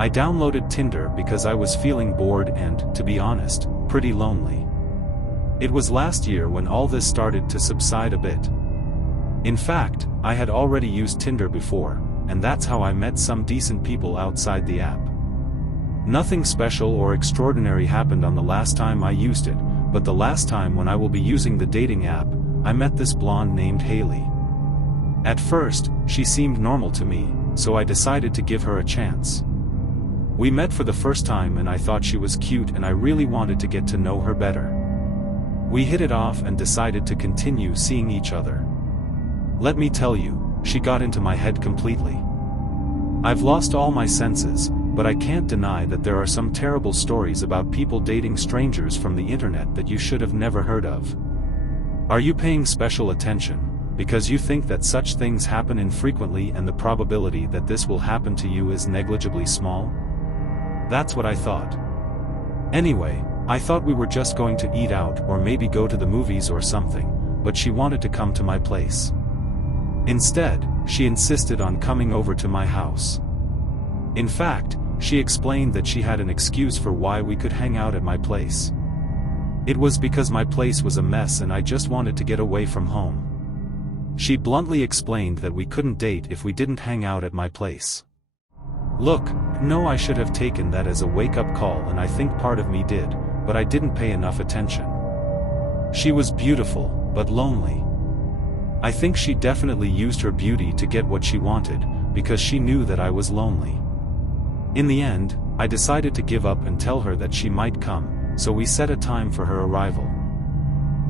I downloaded Tinder because I was feeling bored and, to be honest, pretty lonely. It was last year when all this started to subside a bit. In fact, I had already used Tinder before, and that's how I met some decent people outside the app. Nothing special or extraordinary happened on the last time I used it, but the last time when I will be using the dating app, I met this blonde named Haley. At first, she seemed normal to me, so I decided to give her a chance. We met for the first time and I thought she was cute and I really wanted to get to know her better. We hit it off and decided to continue seeing each other. Let me tell you, she got into my head completely. I've lost all my senses, but I can't deny that there are some terrible stories about people dating strangers from the internet that you should have never heard of. Are you paying special attention, because you think that such things happen infrequently and the probability that this will happen to you is negligibly small? That's what I thought. Anyway, I thought we were just going to eat out or maybe go to the movies or something, but she wanted to come to my place. Instead, she insisted on coming over to my house. In fact, she explained that she had an excuse for why we could hang out at my place. It was because my place was a mess and I just wanted to get away from home. She bluntly explained that we couldn't date if we didn't hang out at my place. Look, no, I should have taken that as a wake-up call and I think part of me did, but I didn't pay enough attention. She was beautiful, but lonely. I think she definitely used her beauty to get what she wanted, because she knew that I was lonely. In the end, I decided to give up and tell her that she might come, so we set a time for her arrival.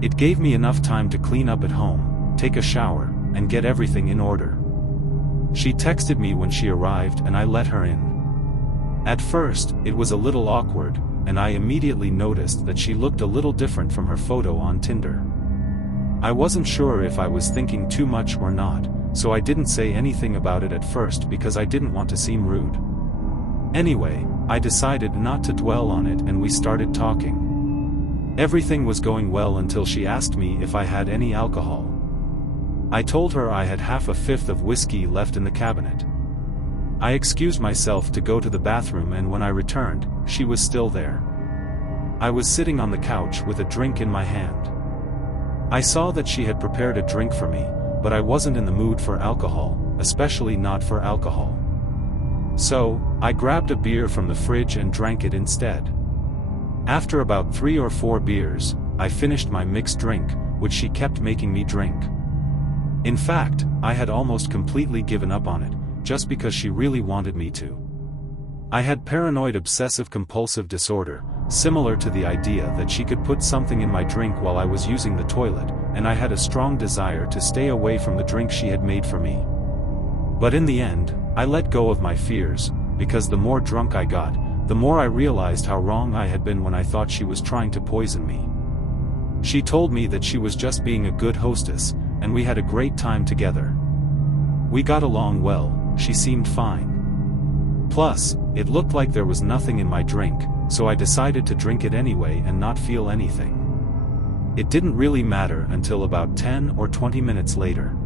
It gave me enough time to clean up at home, take a shower, and get everything in order. She texted me when she arrived and I let her in. At first, it was a little awkward, and I immediately noticed that she looked a little different from her photo on Tinder. I wasn't sure if I was thinking too much or not, so I didn't say anything about it at first because I didn't want to seem rude. Anyway, I decided not to dwell on it and we started talking. Everything was going well until she asked me if I had any alcohol. I told her I had half a fifth of whiskey left in the cabinet. I excused myself to go to the bathroom and when I returned, she was still there. I was sitting on the couch with a drink in my hand. I saw that she had prepared a drink for me, but I wasn't in the mood for alcohol, especially not for alcohol. So, I grabbed a beer from the fridge and drank it instead. After about 3 or 4 beers, I finished my mixed drink, which she kept making me drink. In fact, I had almost completely given up on it, just because she really wanted me to. I had paranoid obsessive-compulsive disorder, similar to the idea that she could put something in my drink while I was using the toilet, and I had a strong desire to stay away from the drink she had made for me. But in the end, I let go of my fears, because the more drunk I got, the more I realized how wrong I had been when I thought she was trying to poison me. She told me that she was just being a good hostess, and we had a great time together. We got along well, she seemed fine. Plus, it looked like there was nothing in my drink, so I decided to drink it anyway and not feel anything. It didn't really matter until about 10 or 20 minutes later.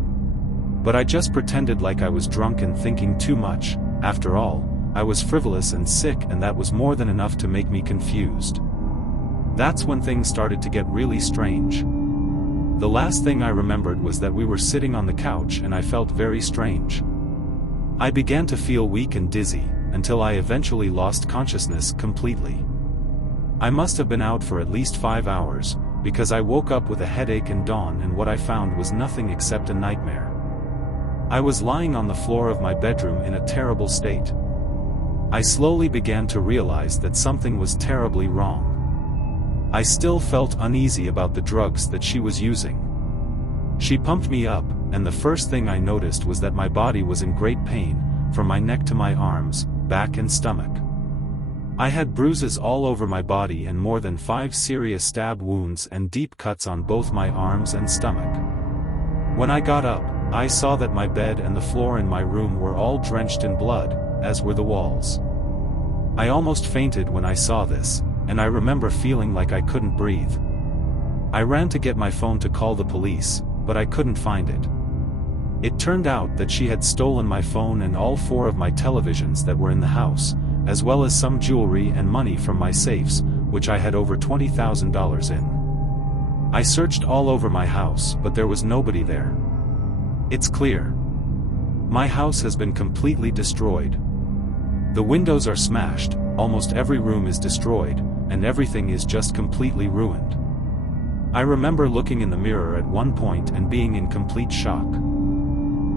But I just pretended like I was drunk and thinking too much. After all, I was frivolous and sick and that was more than enough to make me confused. That's when things started to get really strange. The last thing I remembered was that we were sitting on the couch and I felt very strange. I began to feel weak and dizzy, until I eventually lost consciousness completely. I must have been out for at least 5 hours, because I woke up with a headache and dawn and what I found was nothing except a nightmare. I was lying on the floor of my bedroom in a terrible state. I slowly began to realize that something was terribly wrong. I still felt uneasy about the drugs that she was using. She pumped me up, and the first thing I noticed was that my body was in great pain, from my neck to my arms, back and stomach. I had bruises all over my body and more than 5 serious stab wounds and deep cuts on both my arms and stomach. When I got up, I saw that my bed and the floor in my room were all drenched in blood, as were the walls. I almost fainted when I saw this, and I remember feeling like I couldn't breathe. I ran to get my phone to call the police, but I couldn't find it. It turned out that she had stolen my phone and all 4 of my televisions that were in the house, as well as some jewelry and money from my safes, which I had over $20,000 in. I searched all over my house, but there was nobody there. It's clear. My house has been completely destroyed. The windows are smashed, almost every room is destroyed, and everything is just completely ruined. I remember looking in the mirror at one point and being in complete shock.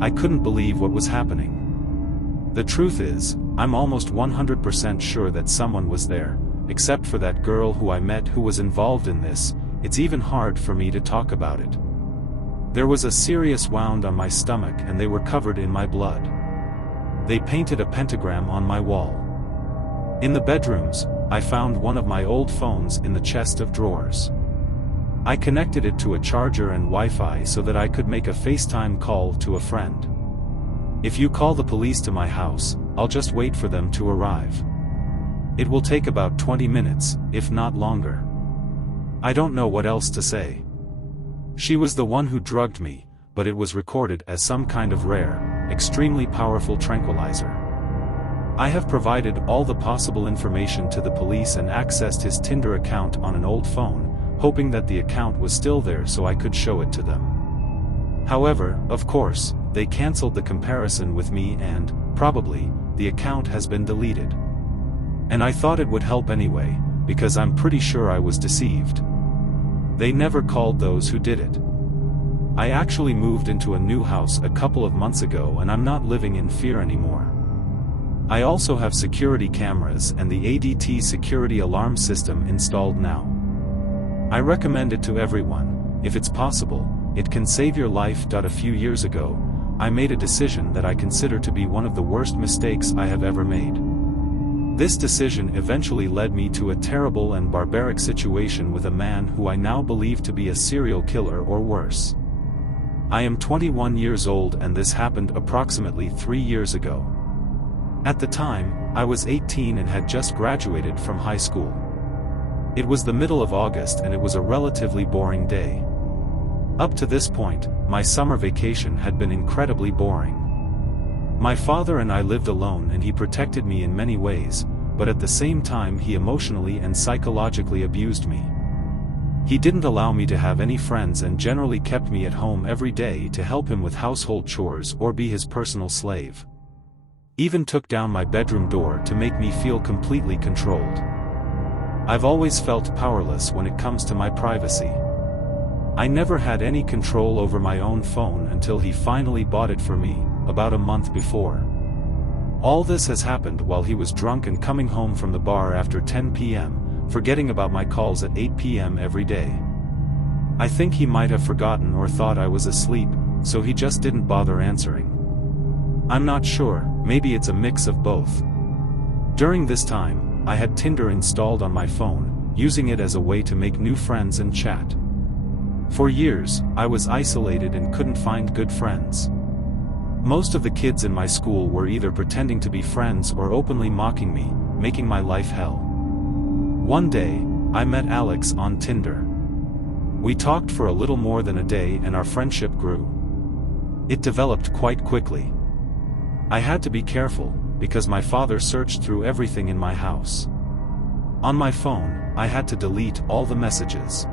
I couldn't believe what was happening. The truth is, I'm almost 100% sure that someone was there, except for that girl who I met who was involved in this. It's even hard for me to talk about it. There was a serious wound on my stomach and they were covered in my blood. They painted a pentagram on my wall. In the bedrooms, I found one of my old phones in the chest of drawers. I connected it to a charger and Wi-Fi so that I could make a FaceTime call to a friend. If you call the police to my house, I'll just wait for them to arrive. It will take about 20 minutes, if not longer. I don't know what else to say. She was the one who drugged me, but it was recorded as some kind of rare, extremely powerful tranquilizer. I have provided all the possible information to the police and accessed his Tinder account on an old phone, hoping that the account was still there so I could show it to them. However, of course, they cancelled the comparison with me and, probably, the account has been deleted. And I thought it would help anyway, because I'm pretty sure I was deceived. They never called those who did it. I actually moved into a new house a couple of months ago and I'm not living in fear anymore. I also have security cameras and the ADT security alarm system installed now. I recommend it to everyone, if it's possible, it can save your life. A few years ago, I made a decision that I consider to be one of the worst mistakes I have ever made. This decision eventually led me to a terrible and barbaric situation with a man who I now believe to be a serial killer or worse. I am 21 years old and this happened approximately 3 years ago. At the time, I was 18 and had just graduated from high school. It was the middle of August and it was a relatively boring day. Up to this point, my summer vacation had been incredibly boring. My father and I lived alone and he protected me in many ways, but at the same time he emotionally and psychologically abused me. He didn't allow me to have any friends and generally kept me at home every day to help him with household chores or be his personal slave. Even took down my bedroom door to make me feel completely controlled. I've always felt powerless when it comes to my privacy. I never had any control over my own phone until he finally bought it for me, about a month before. All this has happened while he was drunk and coming home from the bar after 10 p.m., forgetting about my calls at 8 p.m. every day. I think he might have forgotten or thought I was asleep, so he just didn't bother answering. I'm not sure, maybe it's a mix of both. During this time, I had Tinder installed on my phone, using it as a way to make new friends and chat. For years, I was isolated and couldn't find good friends. Most of the kids in my school were either pretending to be friends or openly mocking me, making my life hell. One day, I met Alex on Tinder. We talked for a little more than a day and our friendship grew. It developed quite quickly. I had to be careful, because my father searched through everything in my house. On my phone, I had to delete all the messages.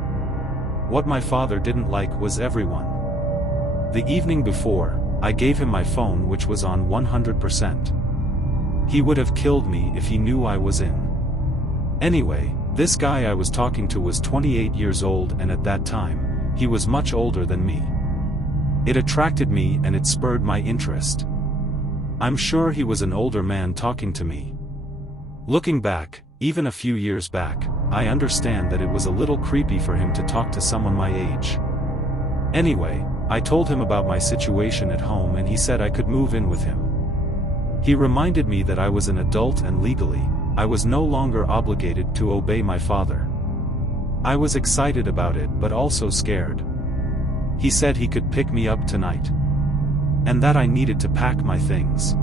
What my father didn't like was everyone. The evening before, I gave him my phone which was on 100%. He would have killed me if he knew I was in. Anyway, this guy I was talking to was 28 years old and at that time, he was much older than me. It attracted me and it spurred my interest. I'm sure he was an older man talking to me. Looking back, even a few years back, I understand that it was a little creepy for him to talk to someone my age. Anyway, I told him about my situation at home and he said I could move in with him. He reminded me that I was an adult and legally, I was no longer obligated to obey my father. I was excited about it but also scared. He said he could pick me up tonight. And that I needed to pack my things.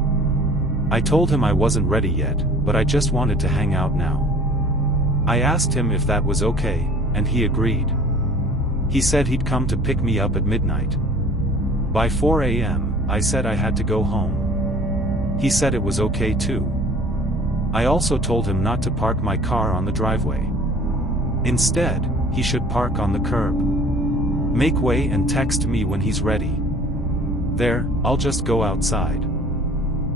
I told him I wasn't ready yet, but I just wanted to hang out now. I asked him if that was okay, and he agreed. He said he'd come to pick me up at midnight. By 4 a.m., I said I had to go home. He said it was okay too. I also told him not to park my car on the driveway. Instead, he should park on the curb. Make way and text me when he's ready. There, I'll just go outside.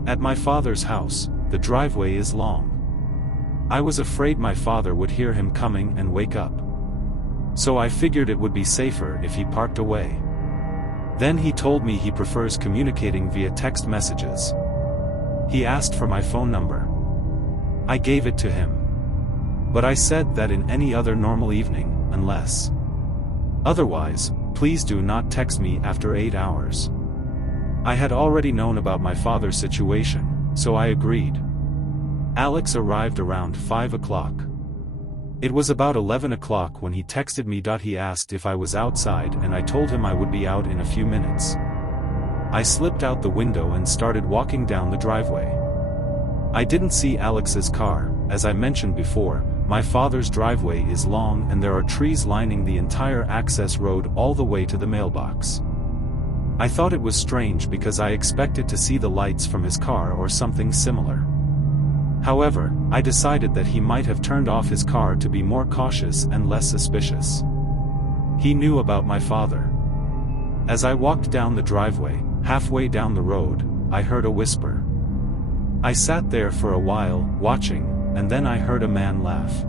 At my father's house, the driveway is long. I was afraid my father would hear him coming and wake up. So I figured it would be safer if he parked away. Then he told me he prefers communicating via text messages. He asked for my phone number. I gave it to him. But I said that in any other normal evening, unless otherwise, please do not text me after 8 hours. I had already known about my father's situation, so I agreed. Alex arrived around 5 o'clock. It was about 11 o'clock when he texted me. He asked if I was outside and I told him I would be out in a few minutes. I slipped out the window and started walking down the driveway. I didn't see Alex's car. As I mentioned before, my father's driveway is long and there are trees lining the entire access road all the way to the mailbox. I thought it was strange because I expected to see the lights from his car or something similar. However, I decided that he might have turned off his car to be more cautious and less suspicious. He knew about my father. As I walked down the driveway, halfway down the road, I heard a whisper. I sat there for a while, watching, and then I heard a man laugh.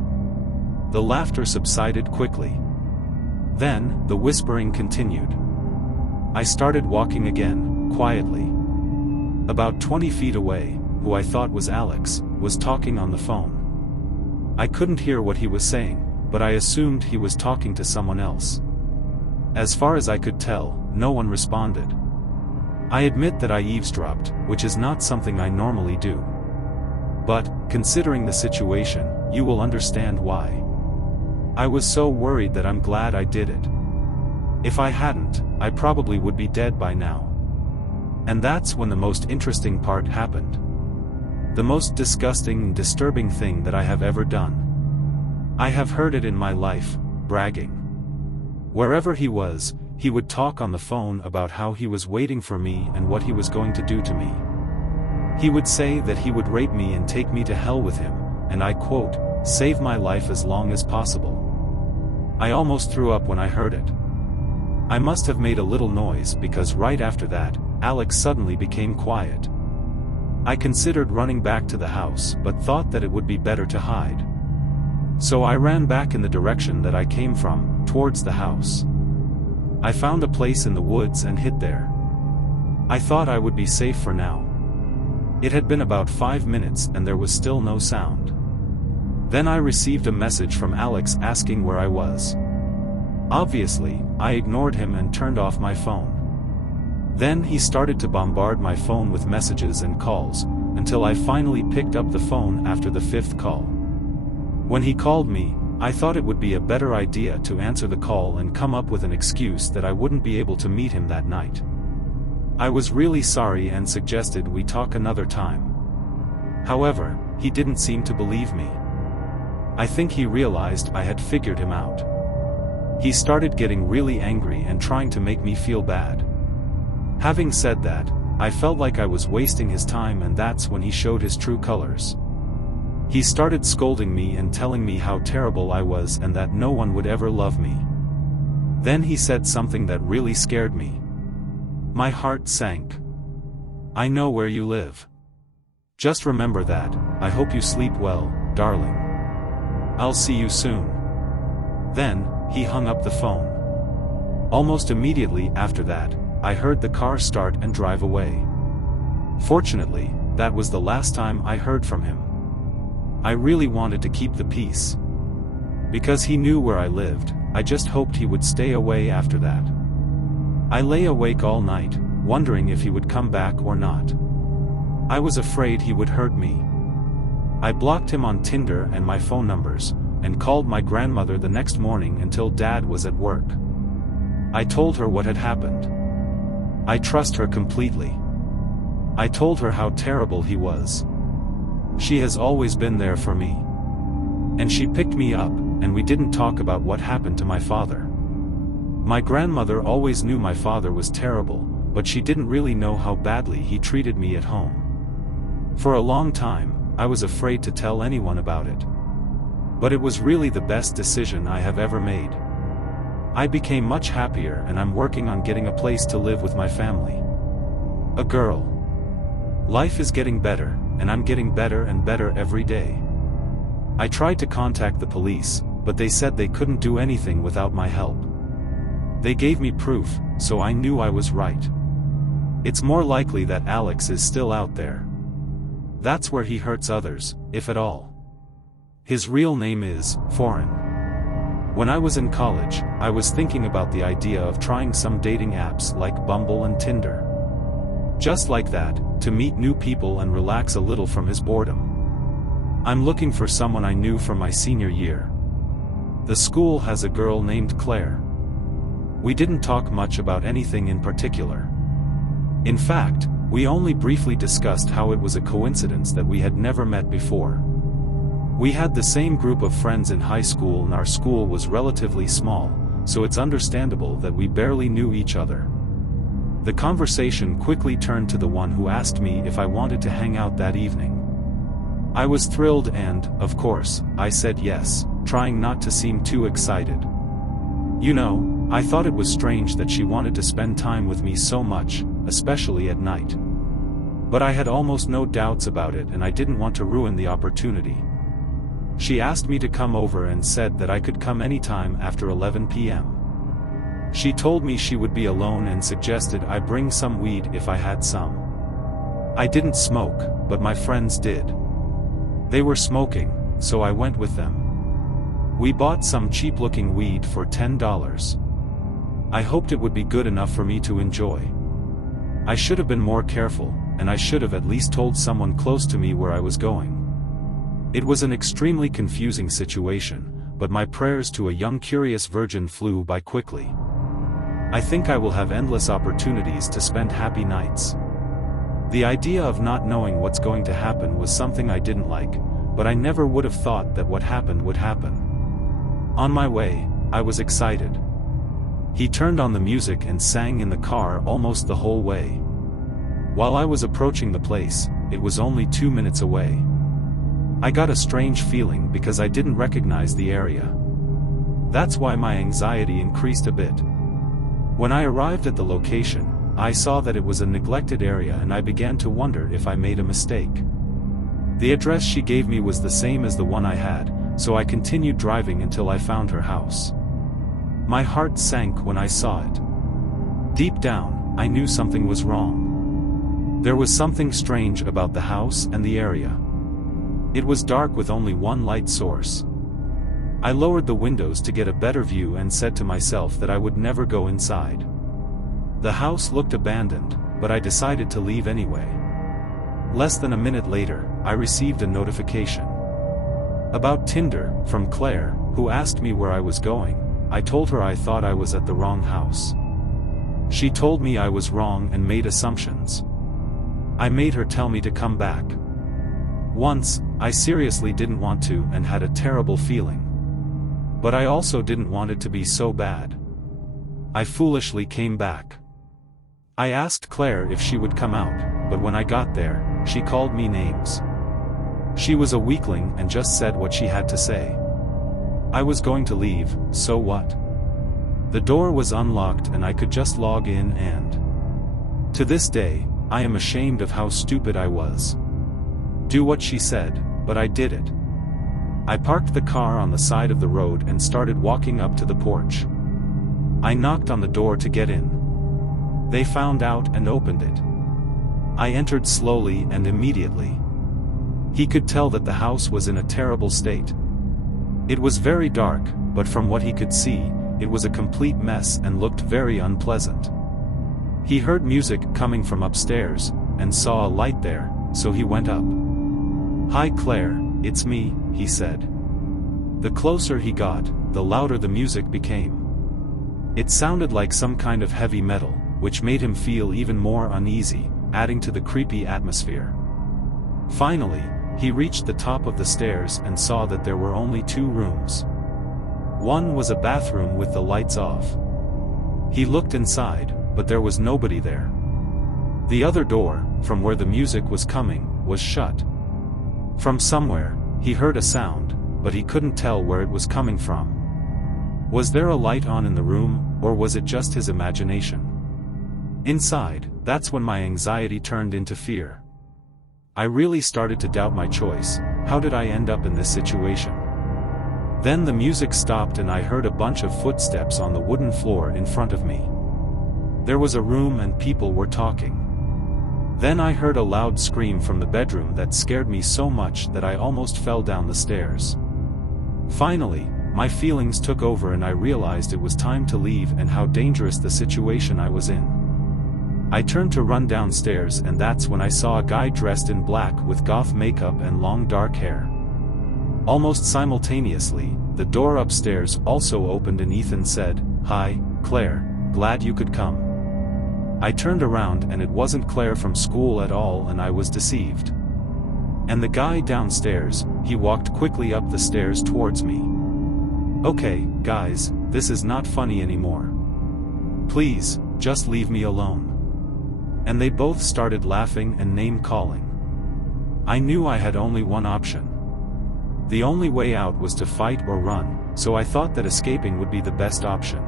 The laughter subsided quickly. Then, the whispering continued. I started walking again, quietly. About 20 feet away, who I thought was Alex, was talking on the phone. I couldn't hear what he was saying, but I assumed he was talking to someone else. As far as I could tell, no one responded. I admit that I eavesdropped, which is not something I normally do. But, considering the situation, you will understand why. I was so worried that I'm glad I did it. If I hadn't, I probably would be dead by now. And that's when the most interesting part happened. The most disgusting and disturbing thing that I have ever done. I have heard it in my life, bragging. Wherever he was, he would talk on the phone about how he was waiting for me and what he was going to do to me. He would say that he would rape me and take me to hell with him, and I quote, save my life as long as possible. I almost threw up when I heard it. I must have made a little noise because right after that, Alex suddenly became quiet. I considered running back to the house but thought that it would be better to hide. So I ran back in the direction that I came from, towards the house. I found a place in the woods and hid there. I thought I would be safe for now. It had been about 5 minutes and there was still no sound. Then I received a message from Alex asking where I was. Obviously, I ignored him and turned off my phone. Then he started to bombard my phone with messages and calls, until I finally picked up the phone after the 5th call. When he called me, I thought it would be a better idea to answer the call and come up with an excuse that I wouldn't be able to meet him that night. I was really sorry and suggested we talk another time. However, he didn't seem to believe me. I think he realized I had figured him out. He started getting really angry and trying to make me feel bad. Having said that, I felt like I was wasting his time, and that's when he showed his true colors. He started scolding me and telling me how terrible I was and that no one would ever love me. Then he said something that really scared me. My heart sank. I know where you live. Just remember that. I hope you sleep well, darling. I'll see you soon. Then, he hung up the phone. Almost immediately after that, I heard the car start and drive away. Fortunately, that was the last time I heard from him. I really wanted to keep the peace. Because he knew where I lived, I just hoped he would stay away after that. I lay awake all night, wondering if he would come back or not. I was afraid he would hurt me. I blocked him on Tinder and my phone numbers, and called my grandmother the next morning until Dad was at work. I told her what had happened. I trust her completely. I told her how terrible he was. She has always been there for me. And she picked me up, and we didn't talk about what happened to my father. My grandmother always knew my father was terrible, but she didn't really know how badly he treated me at home. For a long time, I was afraid to tell anyone about it. But it was really the best decision I have ever made. I became much happier and I'm working on getting a place to live with my family. A girl. Life is getting better, and I'm getting better and better every day. I tried to contact the police, but they said they couldn't do anything without my help. They gave me proof, so I knew I was right. It's more likely that Alex is still out there. That's where he hurts others, if at all. His real name is Foreign. When I was in college, I was thinking about the idea of trying some dating apps like Bumble and Tinder. Just like that, to meet new people and relax a little from his boredom. I'm looking for someone I knew from my senior year. The school has a girl named Claire. We didn't talk much about anything in particular. In fact, we only briefly discussed how it was a coincidence that we had never met before. We had the same group of friends in high school and our school was relatively small, so it's understandable that we barely knew each other. The conversation quickly turned to the one who asked me if I wanted to hang out that evening. I was thrilled and, of course, I said yes, trying not to seem too excited. You know, I thought it was strange that she wanted to spend time with me so much, especially at night. But I had almost no doubts about it and I didn't want to ruin the opportunity. She asked me to come over and said that I could come anytime after 11 p.m. She told me she would be alone and suggested I bring some weed if I had some. I didn't smoke, but my friends did. They were smoking, so I went with them. We bought some cheap-looking weed for $10. I hoped it would be good enough for me to enjoy. I should have been more careful, and I should have at least told someone close to me where I was going. It was an extremely confusing situation, but my prayers to a young curious virgin flew by quickly. I think I will have endless opportunities to spend happy nights. The idea of not knowing what's going to happen was something I didn't like, but I never would have thought that what happened would happen. On my way, I was excited. He turned on the music and sang in the car almost the whole way. While I was approaching the place, it was only 2 minutes away. I got a strange feeling because I didn't recognize the area. That's why my anxiety increased a bit. When I arrived at the location, I saw that it was a neglected area and I began to wonder if I made a mistake. The address she gave me was the same as the one I had, so I continued driving until I found her house. My heart sank when I saw it. Deep down, I knew something was wrong. There was something strange about the house and the area. It was dark with only one light source. I lowered the windows to get a better view and said to myself that I would never go inside. The house looked abandoned, but I decided to leave anyway. Less than a minute later, I received a notification about Tinder from Claire, who asked me where I was going. I told her I thought I was at the wrong house. She told me I was wrong and made assumptions. I made her tell me to come back. Once, I seriously didn't want to and had a terrible feeling. But I also didn't want it to be so bad. I foolishly came back. I asked Claire if she would come out, but when I got there, she called me names. She was a weakling and just said what she had to say. I was going to leave, so what? The door was unlocked and I could just log in and... To this day, I am ashamed of how stupid I was. Do what she said, but I did it. I parked the car on the side of the road and started walking up to the porch. I knocked on the door to get in. They found out and opened it. I entered slowly and immediately. He could tell that the house was in a terrible state. It was very dark, but from what he could see, it was a complete mess and looked very unpleasant. He heard music coming from upstairs, and saw a light there, so he went up. "Hi Claire, it's me," he said. The closer he got, the louder the music became. It sounded like some kind of heavy metal, which made him feel even more uneasy, adding to the creepy atmosphere. Finally, he reached the top of the stairs and saw that there were only 2 rooms. One was a bathroom with the lights off. He looked inside, but there was nobody there. The other door, from where the music was coming, was shut. From somewhere, he heard a sound, but he couldn't tell where it was coming from. Was there a light on in the room, or was it just his imagination? Inside, that's when my anxiety turned into fear. I really started to doubt my choice. How did I end up in this situation? Then the music stopped and I heard a bunch of footsteps on the wooden floor in front of me. There was a room and people were talking. Then I heard a loud scream from the bedroom that scared me so much that I almost fell down the stairs. Finally, my feelings took over and I realized it was time to leave and how dangerous the situation I was in. I turned to run downstairs and that's when I saw a guy dressed in black with goth makeup and long dark hair. Almost simultaneously, the door upstairs also opened and Ethan said, "Hi, Claire, glad you could come." I turned around and it wasn't Claire from school at all and I was deceived. And the guy downstairs, he walked quickly up the stairs towards me. "Okay, guys, this is not funny anymore. Please, just leave me alone." And they both started laughing and name-calling. I knew I had only one option. The only way out was to fight or run, so I thought that escaping would be the best option.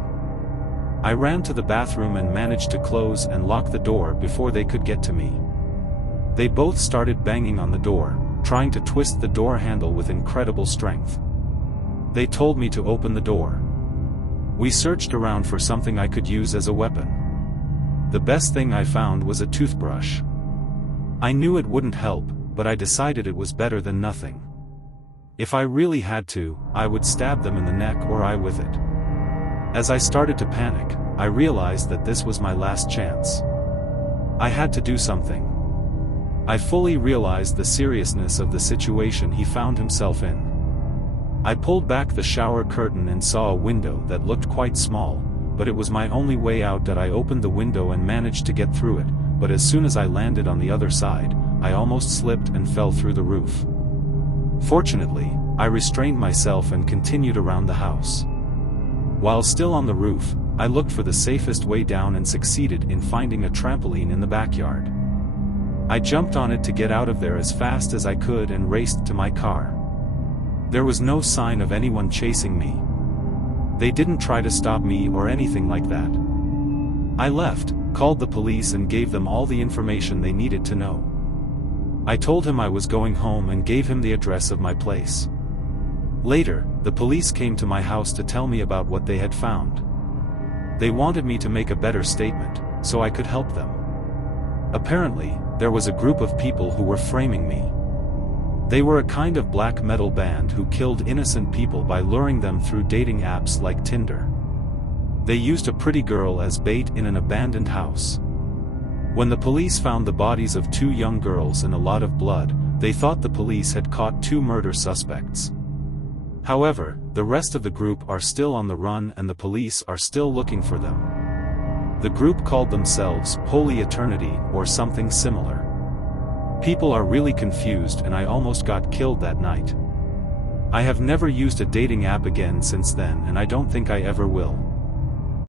I ran to the bathroom and managed to close and lock the door before they could get to me. They both started banging on the door, trying to twist the door handle with incredible strength. They told me to open the door. We searched around for something I could use as a weapon. The best thing I found was a toothbrush. I knew it wouldn't help, but I decided it was better than nothing. If I really had to, I would stab them in the neck or eye with it. As I started to panic, I realized that this was my last chance. I had to do something. I fully realized the seriousness of the situation he found himself in. I pulled back the shower curtain and saw a window that looked quite small, but it was my only way out. That I opened the window and managed to get through it, but as soon as I landed on the other side, I almost slipped and fell through the roof. Fortunately, I restrained myself and continued around the house. While still on the roof, I looked for the safest way down and succeeded in finding a trampoline in the backyard. I jumped on it to get out of there as fast as I could and raced to my car. There was no sign of anyone chasing me. They didn't try to stop me or anything like that. I left, called the police and gave them all the information they needed to know. I told him I was going home and gave him the address of my place. Later, the police came to my house to tell me about what they had found. They wanted me to make a better statement, so I could help them. Apparently, there was a group of people who were framing me. They were a kind of black metal band who killed innocent people by luring them through dating apps like Tinder. They used a pretty girl as bait in an abandoned house. When the police found the bodies of 2 young girls and a lot of blood, they thought the police had caught 2 murder suspects. However, the rest of the group are still on the run and the police are still looking for them. The group called themselves Holy Eternity or something similar. People are really confused and I almost got killed that night. I have never used a dating app again since then and I don't think I ever will.